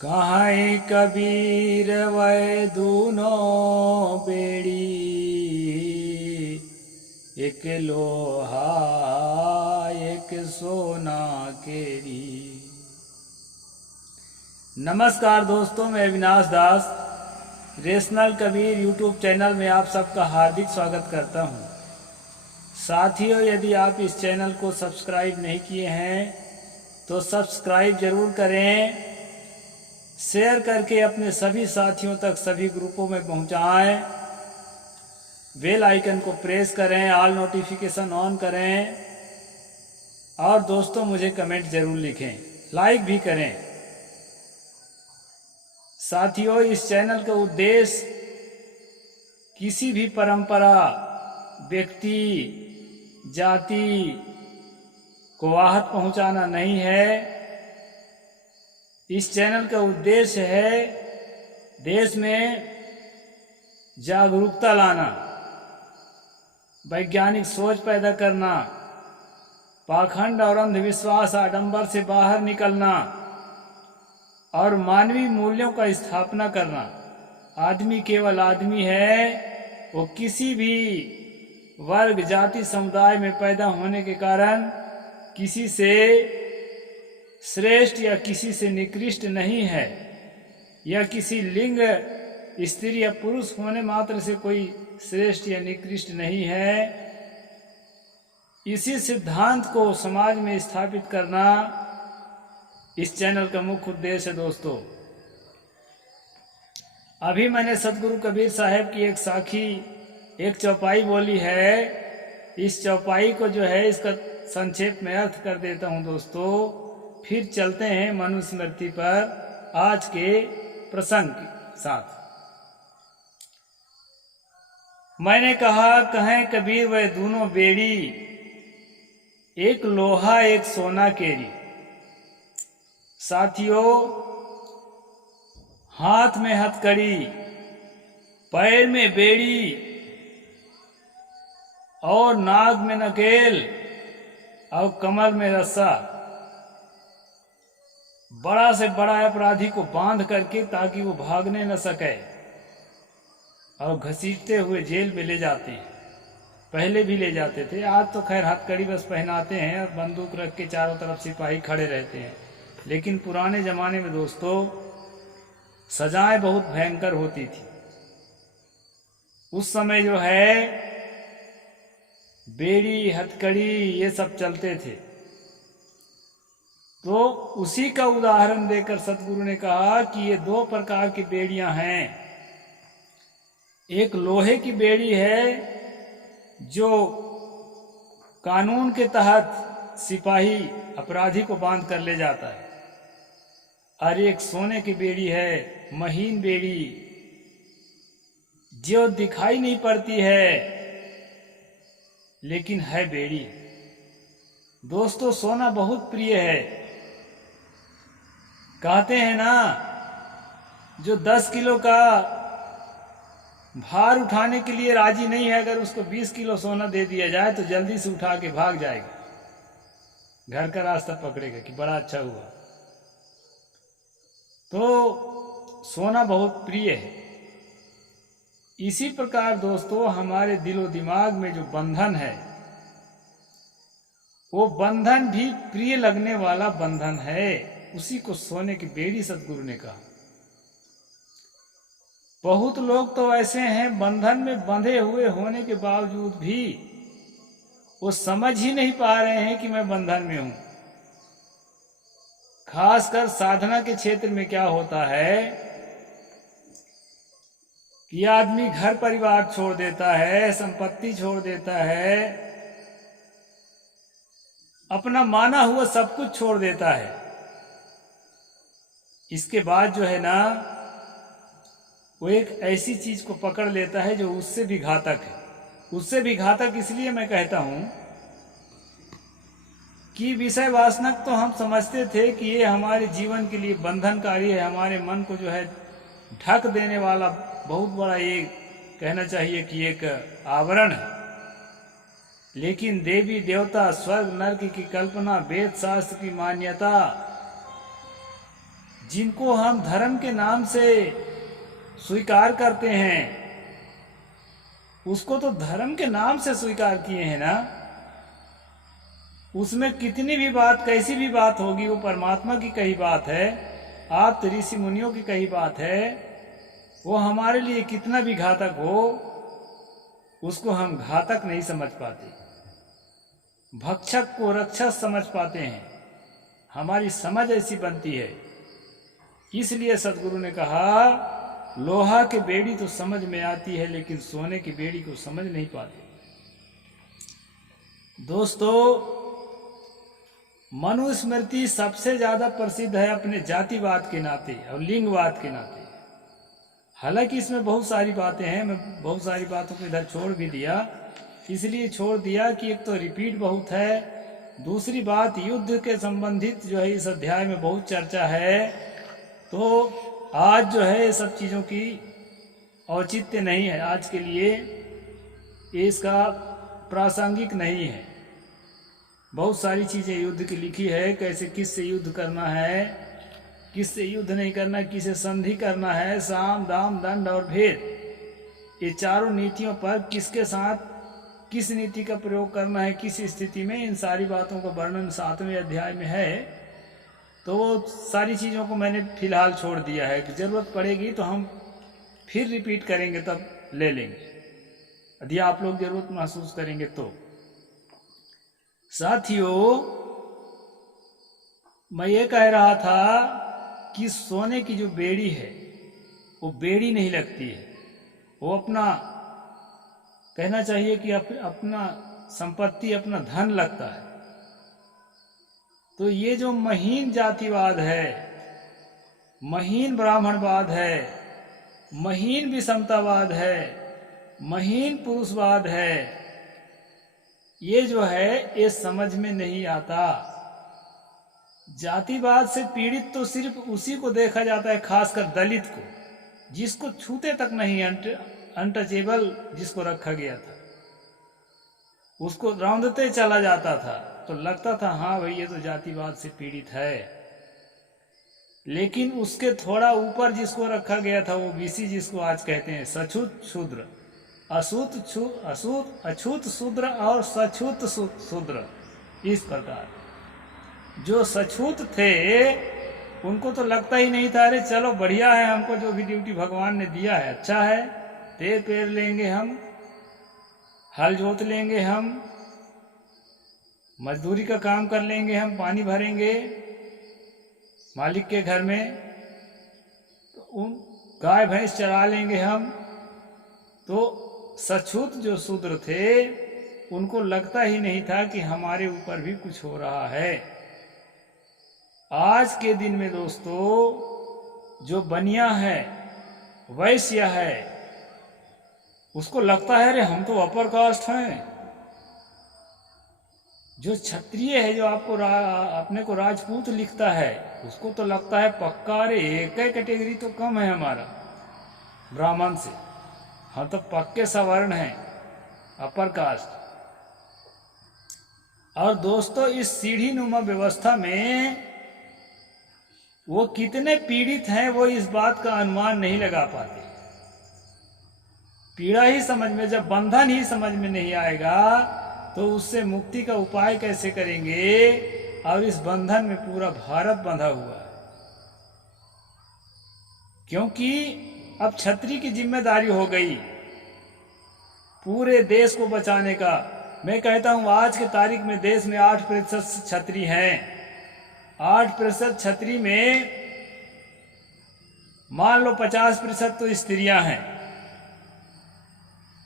कहाई कबीर वै दूनो बेड़ी, एक लोहा एक सोना केरी। नमस्कार दोस्तों, मैं अविनाश दास रेशनल कबीर यूट्यूब चैनल में आप सबका हार्दिक स्वागत करता हूं। साथियों, यदि आप इस चैनल को सब्सक्राइब नहीं किए हैं तो सब्सक्राइब जरूर करें, शेयर करके अपने सभी साथियों तक सभी ग्रुपों में पहुंचाएं, बेल आइकन को प्रेस करें, ऑल नोटिफिकेशन ऑन करें और दोस्तों मुझे कमेंट जरूर लिखें, लाइक भी करें। साथियों, इस चैनल का उद्देश्य किसी भी परंपरा, व्यक्ति, जाति को आहत पहुंचाना नहीं है। इस चैनल का उद्देश्य है देश में जागरूकता लाना, वैज्ञानिक सोच पैदा करना, पाखंड और अंधविश्वास आडंबर से बाहर निकलना और मानवीय मूल्यों का स्थापना करना। आदमी केवल आदमी है, वो किसी भी वर्ग, जाति, समुदाय में पैदा होने के कारण किसी से श्रेष्ठ या किसी से निकृष्ट नहीं है, या किसी लिंग, स्त्री या पुरुष होने मात्र से कोई श्रेष्ठ या निकृष्ट नहीं है। इसी सिद्धांत को समाज में स्थापित करना इस चैनल का मुख्य उद्देश्य है। दोस्तों, अभी मैंने सतगुरु कबीर साहब की एक साखी, एक चौपाई बोली है। इस चौपाई को जो है, इसका संक्षेप में अर्थ कर देता हूं दोस्तों, फिर चलते हैं मनुस्मृति पर आज के प्रसंग के साथ। मैंने कहा, कहें कबीर वह दोनों बेड़ी, एक लोहा एक सोना केरी। साथियों, हाथ में हथकड़ी, पैर में बेड़ी और नाक में नकेल और कमर में रस्सा, बड़ा से बड़ा अपराधी को बांध करके ताकि वो भागने न सके और घसीटते हुए जेल में ले जाते हैं। पहले भी ले जाते थे, आज तो खैर हथकड़ी बस पहनाते हैं और बंदूक रख के चारों तरफ सिपाही खड़े रहते हैं। लेकिन पुराने जमाने में दोस्तों सजाएं बहुत भयंकर होती थी। उस समय जो है बेड़ी, हथकड़ी ये सब चलते थे। तो उसी का उदाहरण देकर सतगुरु ने कहा कि ये दो प्रकार की बेड़ियां हैं। एक लोहे की बेड़ी है जो कानून के तहत सिपाही अपराधी को बांध कर ले जाता है, और एक सोने की बेड़ी है, महीन बेड़ी, जो दिखाई नहीं पड़ती है लेकिन है बेड़ी। दोस्तों, सोना बहुत प्रिय है। कहते हैं ना, जो 10 किलो का भार उठाने के लिए राजी नहीं है, अगर उसको 20 किलो सोना दे दिया जाए तो जल्दी से उठा के भाग जाएगा, घर का रास्ता पकड़ेगा कि बड़ा अच्छा हुआ। तो सोना बहुत प्रिय है। इसी प्रकार दोस्तों, हमारे दिलो दिमाग में जो बंधन है, वो बंधन भी प्रिय लगने वाला बंधन है। उसी को सोने की बेड़ी सतगुरु ने कहा। बहुत लोग तो ऐसे हैं, बंधन में बंधे हुए होने के बावजूद भी वो समझ ही नहीं पा रहे हैं कि मैं बंधन में हूं। खासकर साधना के क्षेत्र में क्या होता है कि आदमी घर परिवार छोड़ देता है, संपत्ति छोड़ देता है, अपना माना हुआ सब कुछ छोड़ देता है। इसके बाद जो है ना, वो एक ऐसी चीज को पकड़ लेता है जो उससे भी घातक है। उससे भी घातक इसलिए मैं कहता हूं कि विषय वासना तो हम समझते थे कि ये हमारे जीवन के लिए बंधनकारी है, हमारे मन को जो है ढक देने वाला बहुत बड़ा, ये कहना चाहिए कि एक आवरण है। लेकिन देवी देवता, स्वर्ग नरक की कल्पना, वेद शास्त्र की मान्यता, जिनको हम धर्म के नाम से स्वीकार करते हैं, उसको तो धर्म के नाम से स्वीकार किए हैं ना। उसमें कितनी भी बात, कैसी भी बात होगी, वो परमात्मा की कही बात है, आप ऋषि मुनियों की कही बात है, वो हमारे लिए कितना भी घातक हो, उसको हम घातक नहीं समझ पाते, भक्षक को रक्षक समझ पाते हैं। हमारी समझ ऐसी बनती है। इसलिए सदगुरु ने कहा, लोहा की बेड़ी तो समझ में आती है, लेकिन सोने की बेड़ी को समझ नहीं पाते। दोस्तों, मनुस्मृति सबसे ज्यादा प्रसिद्ध है अपने जातिवाद के नाते और लिंगवाद के नाते। हालांकि इसमें बहुत सारी बातें हैं, मैं बहुत सारी बातों को इधर छोड़ भी दिया। इसलिए छोड़ दिया कि एक तो रिपीट बहुत है, दूसरी बात युद्ध के संबंधित जो है इस अध्याय में बहुत चर्चा है, तो आज जो है ये सब चीज़ों की औचित्य नहीं है, आज के लिए इसका प्रासंगिक नहीं है। बहुत सारी चीज़ें युद्ध की लिखी है, कैसे किससे युद्ध करना है, किससे युद्ध नहीं करना, किसे संधि करना है, साम दाम दंड और भेद, ये चारों नीतियों पर किसके साथ किस नीति का प्रयोग करना है, किस स्थिति में, इन सारी बातों का वर्णन 7वें अध्याय में है। तो वो सारी चीज़ों को मैंने फिलहाल छोड़ दिया है कि ज़रूरत पड़ेगी तो हम फिर रिपीट करेंगे, तब ले लेंगे, यदि आप लोग ज़रूरत महसूस करेंगे तो। साथियों, मैं ये कह रहा था कि सोने की जो बेड़ी है वो बेड़ी नहीं लगती है, वो अपना कहना चाहिए कि अपना संपत्ति, अपना धन लगता है। तो ये जो महीन जातिवाद है, महीन ब्राह्मणवाद है, महीन विषमतावाद है, महीन पुरुषवाद है, ये जो है ये समझ में नहीं आता। जातिवाद से पीड़ित तो सिर्फ उसी को देखा जाता है, खासकर दलित को, जिसको छूते तक नहीं, अनटचेबल जिसको रखा गया था, उसको रौंदते चला जाता था, तो लगता था हाँ भाई ये तो जातिवाद से पीड़ित है। लेकिन उसके थोड़ा ऊपर जिसको रखा गया था, वो बीसी, जिसको आज कहते हैं सछूत शूद्र, अछूत शूद्र और सछूत शूद्र, इस प्रकार जो सछूत थे उनको तो लगता ही नहीं था, अरे चलो बढ़िया है, हमको जो भी ड्यूटी भगवान ने दिया है अच्छा है, तेल पेर लेंगे हम, हल जोत लेंगे हम, मजदूरी का काम कर लेंगे हम, पानी भरेंगे मालिक के घर में, तो उन गाय भैंस चरा लेंगे हम। तो सछूत जो शूद्र थे उनको लगता ही नहीं था कि हमारे ऊपर भी कुछ हो रहा है। आज के दिन में दोस्तों, जो बनिया है, वैश्य है, उसको लगता है अरे हम तो अपर कास्ट हैं। जो क्षत्रिय है, जो आपको अपने को राजपूत लिखता है, उसको तो लगता है पक्का अरे एक कैटेगरी तो कम है हमारा ब्राह्मण से, हम तो पक्के सवर्ण हैं, अपर कास्ट। और दोस्तों, इस सीढ़ी नुमा व्यवस्था में वो कितने पीड़ित हैं वो इस बात का अनुमान नहीं लगा पाते। पीड़ा ही समझ में, जब बंधन ही समझ में नहीं आएगा तो उससे मुक्ति का उपाय कैसे करेंगे। और इस बंधन में पूरा भारत बंधा हुआ है, क्योंकि अब क्षत्रिय की जिम्मेदारी हो गई पूरे देश को बचाने का। मैं कहता हूं आज के तारीख में देश में 8% क्षत्रिय हैं। 8% क्षत्रिय में मान लो 50% तो स्त्रियां हैं,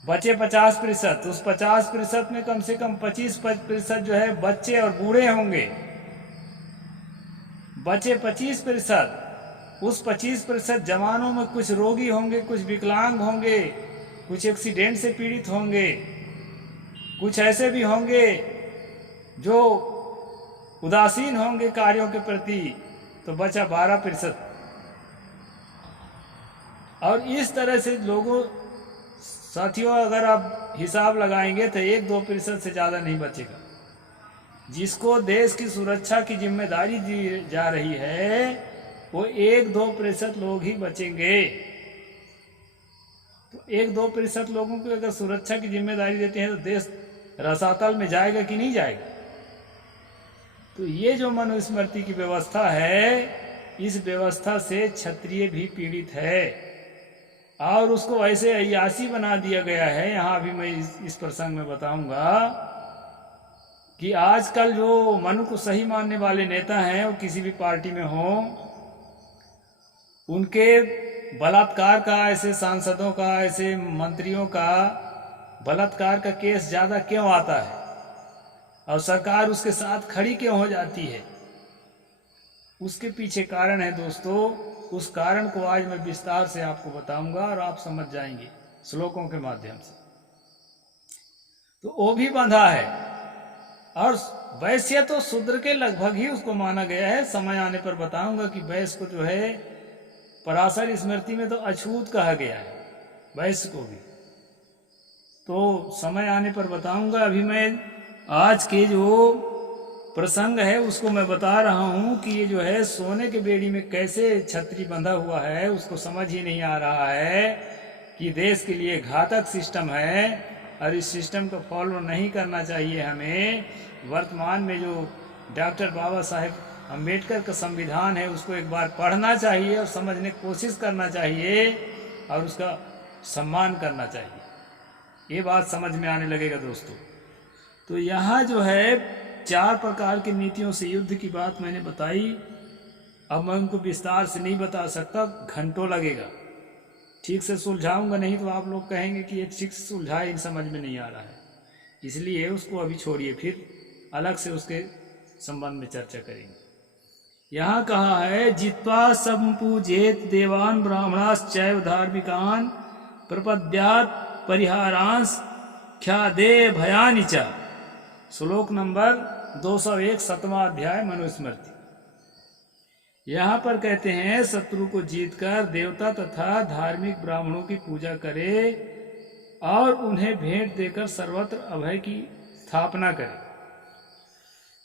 बचे 50%। उस 50% में कम से कम 25% जो है बच्चे और बूढ़े होंगे। बचे 25%, उस 25% जवानों में कुछ रोगी होंगे, कुछ विकलांग होंगे, कुछ एक्सीडेंट से पीड़ित होंगे, कुछ ऐसे भी होंगे जो उदासीन होंगे कार्यों के प्रति। तो बचा 12%। और इस तरह से लोगों, साथियों, अगर आप हिसाब लगाएंगे तो 1-2% से ज़्यादा नहीं बचेगा। जिसको देश की सुरक्षा की जिम्मेदारी दी जा रही है वो 1-2% लोग ही बचेंगे। तो 1-2% लोगों को अगर सुरक्षा की जिम्मेदारी देते हैं तो देश रसातल में जाएगा कि नहीं जाएगा। तो ये जो मनुस्मृति की व्यवस्था है, इस व्यवस्था से क्षत्रिय भी पीड़ित है और उसको ऐसे अय्यासी बना दिया गया है। यहाँ भी मैं इस प्रसंग में बताऊंगा कि आजकल जो मनु को सही मानने वाले नेता हैं, वो किसी भी पार्टी में हो, उनके बलात्कार का, ऐसे सांसदों का, ऐसे मंत्रियों का बलात्कार का केस ज़्यादा क्यों आता है और सरकार उसके साथ खड़ी क्यों हो जाती है? उसके पीछे कारण है दोस्तों। उस कारण को आज मैं विस्तार से आपको बताऊंगा और आप समझ जाएंगे श्लोकों के माध्यम से। तो वो भी बंधा है और वैश्य तो शूद्र के लगभग ही उसको माना गया है। समय आने पर बताऊंगा कि वैश्य को जो है पराशर स्मृति में तो अछूत कहा गया है, वैश्य को भी। तो समय आने पर बताऊंगा। अभी मैं आज के जो प्रसंग है उसको मैं बता रहा हूं कि ये जो है सोने के बेड़ी में कैसे छतरी बंधा हुआ है, उसको समझ ही नहीं आ रहा है कि देश के लिए घातक सिस्टम है और इस सिस्टम को फॉलो नहीं करना चाहिए। हमें वर्तमान में जो डॉक्टर बाबा साहेब अम्बेडकर का संविधान है उसको एक बार पढ़ना चाहिए और समझने की कोशिश करना चाहिए और उसका सम्मान करना चाहिए। ये बात समझ में आने लगेगा दोस्तों। तो यहाँ जो है 4 प्रकार की नीतियों से युद्ध की बात मैंने बताई। अब मैं उनको विस्तार से नहीं बता सकता, घंटों लगेगा। ठीक से सुलझाऊंगा नहीं तो आप लोग कहेंगे कि ये ठीक से सुलझाए, इन समझ में नहीं आ रहा है। इसलिए उसको अभी छोड़िए, फिर अलग से उसके संबंध में चर्चा करेंगे। यहाँ कहा है जित्वा संपूजेत देवान ब्राह्मणाश्चैव धार्मिकान प्रपद्यात परिहारांश ख्यादे भयानि च। श्लोक नंबर 201, 7वां अध्याय मनुस्मृति। यहाँ पर कहते हैं शत्रु को जीतकर देवता तथा धार्मिक ब्राह्मणों की पूजा करे और उन्हें भेंट देकर सर्वत्र अभय की स्थापना करे।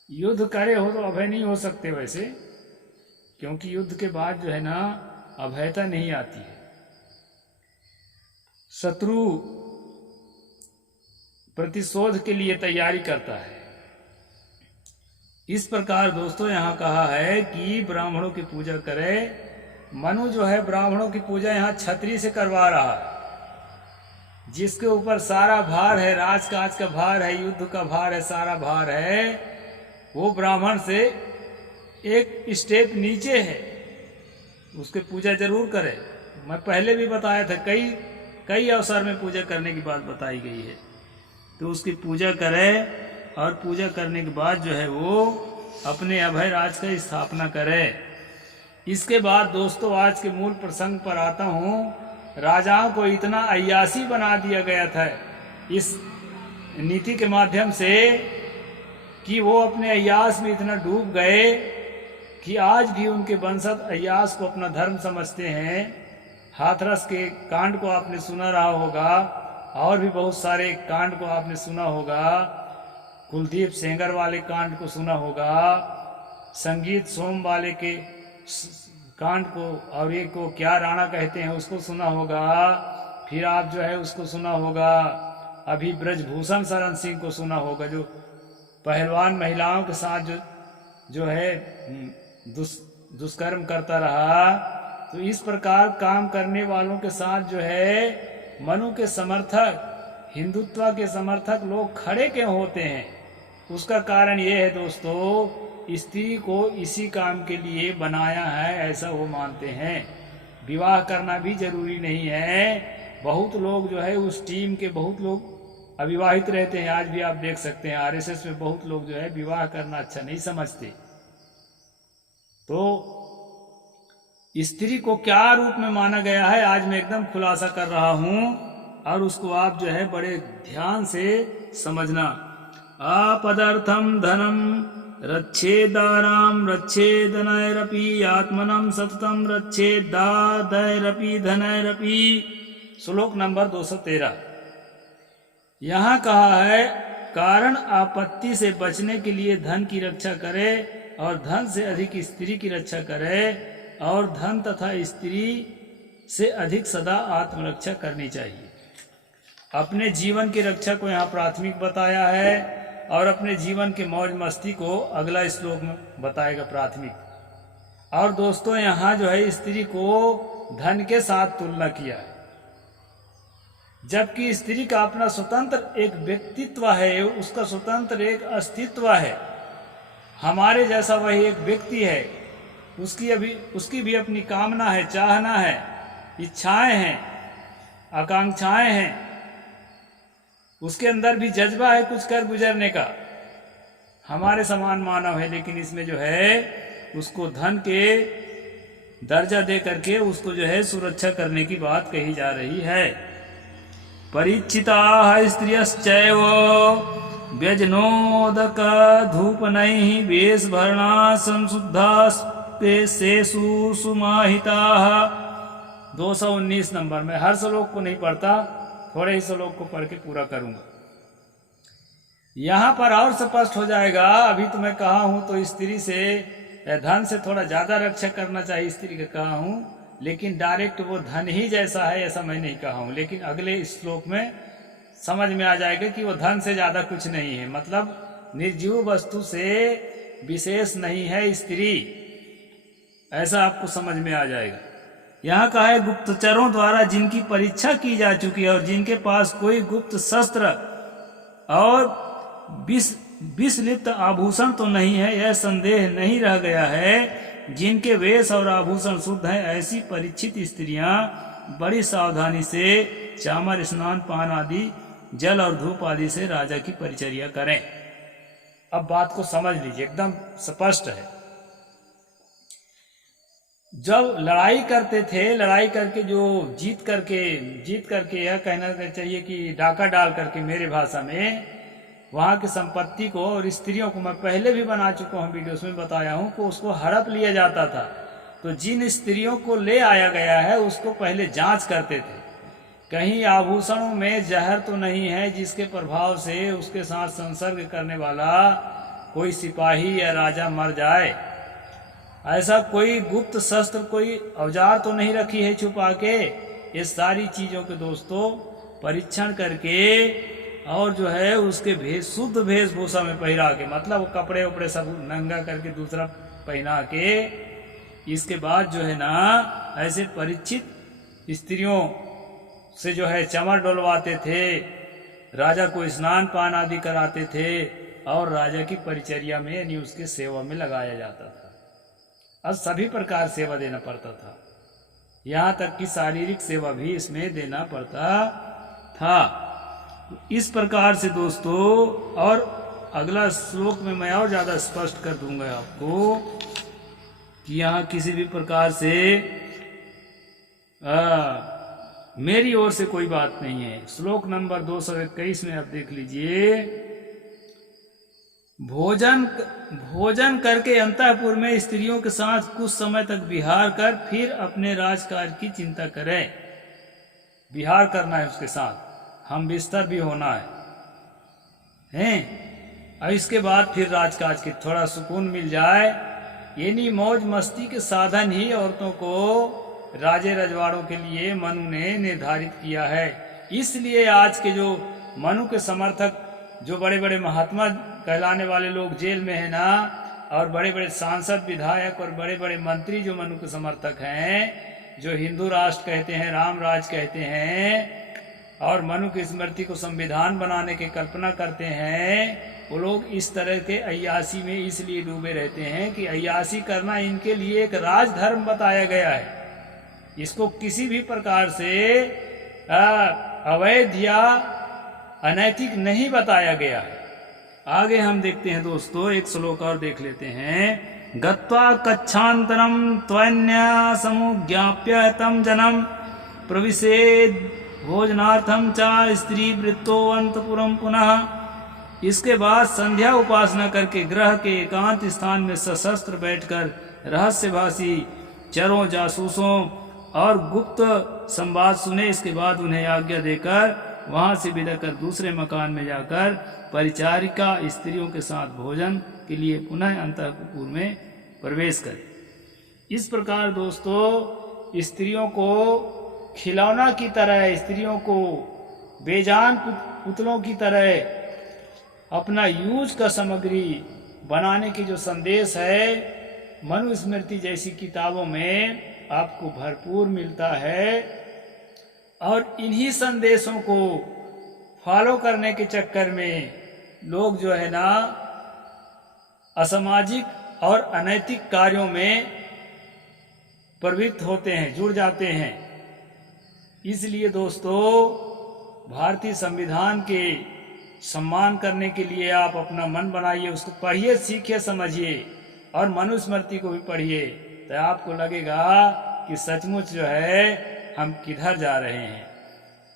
युद्ध करे हो तो अभय नहीं हो सकते वैसे, क्योंकि युद्ध के बाद जो है ना अभयता नहीं आती है। शत्रु प्रतिशोध के लिए तैयारी करता है। इस प्रकार दोस्तों यहाँ कहा है कि ब्राह्मणों की पूजा करे। मनु जो है ब्राह्मणों की पूजा यहाँ छत्री से करवा रहा है, जिसके ऊपर सारा भार है, राजकाज का भार है, युद्ध का भार है, सारा भार है, वो ब्राह्मण से एक स्टेप नीचे है। उसकी पूजा जरूर करे। मैं पहले भी बताया था, कई अवसर में पूजा करने की बात बताई गई है। तो उसकी पूजा करे और पूजा करने के बाद जो है वो अपने अभय राज की स्थापना करे। इसके बाद दोस्तों आज के मूल प्रसंग पर आता हूँ। राजाओं को इतना अय्यासी बना दिया गया था इस नीति के माध्यम से कि वो अपने अय्यास में इतना डूब गए कि आज भी उनके वंशज अय्यास को अपना धर्म समझते हैं। हाथरस के कांड को आपने सुना रहा होगा और भी बहुत सारे कांड को आपने सुना होगा। कुलदीप सेंगर वाले कांड को सुना होगा, संगीत सोम वाले के कांड को, और एक को क्या राणा कहते हैं उसको सुना होगा। फिर आप जो है उसको सुना होगा, अभी ब्रजभूषण शरण सिंह को सुना होगा, जो पहलवान महिलाओं के साथ जो है दुष्कर्म करता रहा। तो इस प्रकार काम करने वालों के साथ जो है मनु के समर्थक, हिंदुत्व के समर्थक लोग खड़े क्यों होते हैं? उसका कारण ये है दोस्तों, स्त्री को इसी काम के लिए बनाया है, ऐसा वो मानते हैं। विवाह करना भी जरूरी नहीं है। बहुत लोग जो है उस टीम के बहुत लोग अविवाहित रहते हैं। आज भी आप देख सकते हैं आरएसएस में बहुत लोग जो है विवाह करना अच्छा नहीं समझते। तो स्त्री को क्या रूप में माना गया है आज मैं एकदम खुलासा कर रहा हूं और उसको आप जो है बड़े ध्यान से समझना। आपदर्थम धनम रच्छेदाराम रच्छेदनैरपि आत्मनम सततम रच्छेदादैरपि धनैरपि। श्लोक नंबर 213। यहाँ कहा है कारण आपत्ति से बचने के लिए धन की रक्षा करे और धन से अधिक स्त्री की रक्षा करे और धन तथा स्त्री से अधिक सदा आत्मरक्षा करनी चाहिए। अपने जीवन की रक्षा को यहाँ प्राथमिक बताया है और अपने जीवन के मौज मस्ती को अगला श्लोक में बताएगा प्राथमिक। और दोस्तों यहाँ जो है स्त्री को धन के साथ तुलना किया है, जबकि स्त्री का अपना स्वतंत्र एक व्यक्तित्व है, उसका स्वतंत्र एक अस्तित्व है। हमारे जैसा वही एक व्यक्ति है, उसकी भी अपनी कामना है, चाहना है, इच्छाएं हैं, आकांक्षाएं हैं, उसके अंदर भी जज्बा है कुछ कर गुजरने का। हमारे समान मानव है, लेकिन इसमें जो है उसको धन के दर्जा दे करके उसको जो है सुरक्षा करने की बात कही जा रही है। परिचिताः स्त्रियश्चैव व्यजनोदक धूपनैः वेशभरणा संशुद्धास्तेषु सुमाहिताः। 219 नंबर में हर श्लोक को नहीं पढ़ता, थोड़े ही श्लोक को पढ़ के पूरा करूंगा। यहाँ पर और स्पष्ट हो जाएगा। अभी तो मैं कहा हूं तो स्त्री से धन से थोड़ा ज्यादा रक्षा करना चाहिए, स्त्री का कहा हूं, लेकिन डायरेक्ट वो धन ही जैसा है ऐसा मैं नहीं कहा हूं। लेकिन अगले श्लोक में समझ में आ जाएगा कि वो धन से ज्यादा कुछ नहीं है, मतलब निर्जीव वस्तु से विशेष नहीं है स्त्री, ऐसा आपको समझ में आ जाएगा। यहाँ कहा है गुप्तचरों द्वारा जिनकी परीक्षा की जा चुकी है और जिनके पास कोई गुप्त शस्त्र और विषलिप्त आभूषण तो नहीं है, यह संदेह नहीं रह गया है। जिनके वेश और आभूषण शुद्ध हैं, ऐसी परीक्षित स्त्रियां बड़ी सावधानी से चामर, स्नान पान आदि, जल और धूप आदि से राजा की परिचर्या करें। अब बात को समझ लीजिए, एकदम स्पष्ट है। जब लड़ाई करते थे, लड़ाई करके जो जीत करके यह कहना चाहिए कि डाका डाल करके, मेरे भाषा में वहां की संपत्ति को और स्त्रियों को, मैं पहले भी बना चुका हूं, वीडियोस में बताया हूं कि उसको हड़प लिया जाता था। तो जिन स्त्रियों को ले आया गया है उसको पहले जांच करते थे, कहीं आभूषणों में जहर तो नहीं है जिसके प्रभाव से उसके साथ संसर्ग करने वाला कोई सिपाही या राजा मर जाए। ऐसा कोई गुप्त शस्त्र, कोई औजार तो नहीं रखी है छुपा के। ये सारी चीजों के दोस्तों परीक्षण करके और जो है उसके शुद्ध वेशभूषा में पहरा के, मतलब कपड़े उपड़े सब नंगा करके दूसरा पहना के, इसके बाद जो है ना ऐसे परिचित स्त्रियों से जो है चमर डलवाते थे, राजा को स्नान पान आदि कराते थे और राजा की परिचर्या में यानी उसके सेवा में लगाया जाता था। अब सभी प्रकार सेवा देना पड़ता था, यहाँ तक कि शारीरिक सेवा भी इसमें देना पड़ता था। इस प्रकार से दोस्तों, और अगला श्लोक में मैं और ज्यादा स्पष्ट कर दूंगा आपको कि यहाँ किसी भी प्रकार से मेरी ओर से कोई बात नहीं है। श्लोक नंबर 221 में आप देख लीजिए, भोजन करके अंतःपुर में स्त्रियों के साथ कुछ समय तक विहार कर फिर अपने राजकाज की चिंता करें। विहार करना है उसके साथ, हम बिस्तर भी होना है और इसके बाद फिर राजकाज की थोड़ा सुकून मिल जाए। यानी मौज मस्ती के साधन ही औरतों को राजे रजवाड़ों के लिए मनु ने निर्धारित किया है। इसलिए आज के जो मनु के समर्थक, जो बड़े बड़े महात्मा कहलाने वाले लोग जेल में है ना, और बड़े बड़े सांसद, विधायक और बड़े बड़े मंत्री जो मनु के समर्थक हैं, जो हिंदू राष्ट्र कहते हैं, राम राज कहते हैं और मनु की स्मृति को संविधान बनाने की कल्पना करते हैं, वो लोग इस तरह के अय्यासी में इसलिए डूबे रहते हैं कि अय्यासी करना इनके लिए एक राजधर्म बताया गया है। इसको किसी भी प्रकार से अवैध या अनैतिक नहीं बताया गया है। आगे हम देखते हैं दोस्तों, एक श्लोक और देख लेते हैं। गत्वा कच्छांतरम त्वन्या समुज्ञाप्य तम जनम प्रविशेद भोजनार्थम चा स्त्री वृत्तो अंतपुरम पुनः। इसके बाद संध्या उपासना करके ग्रह के एकांत स्थान में सशस्त्र बैठकर रहस्यभाषी चरों, जासूसों और गुप्त संवाद सुने। इसके बाद उन्हें आज्ञा देकर वहां से विदा कर दूसरे मकान में जाकर परिचारिका स्त्रियों के साथ भोजन के लिए पुनः अंतःपुर में प्रवेश करे। इस प्रकार दोस्तों स्त्रियों को खिलौना की तरह, स्त्रियों को बेजान पुतलों की तरह अपना यूज का सामग्री बनाने की जो संदेश है मनुस्मृति जैसी किताबों में आपको भरपूर मिलता है। और इन्हीं संदेशों को फॉलो करने के चक्कर में लोग जो है ना असामाजिक और अनैतिक कार्यों में प्रवृत्त होते हैं, जुड़ जाते हैं। इसलिए दोस्तों भारतीय संविधान के सम्मान करने के लिए आप अपना मन बनाइए, उसको पढ़िए, सीखिए, समझिए और मनुस्मृति को भी पढ़िए, तो आपको लगेगा कि सचमुच जो है हम किधर जा रहे हैं।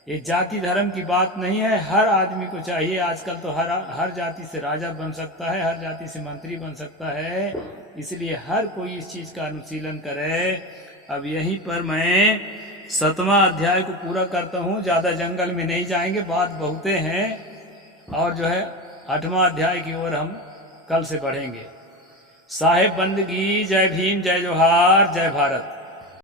ये जाति धर्म की बात नहीं है, हर आदमी को चाहिए। आजकल तो हर जाति से राजा बन सकता है, हर जाति से मंत्री बन सकता है, इसलिए हर कोई इस चीज़ का अनुशीलन करे। अब यहीं पर मैं 7वां अध्याय को पूरा करता हूँ, ज़्यादा जंगल में नहीं जाएंगे, बात बहुते हैं। और जो है 8वां अध्याय की ओर हम कल से बढ़ेंगे। साहेब बंदगी, जय भीम, जय जोहार, जय भारत।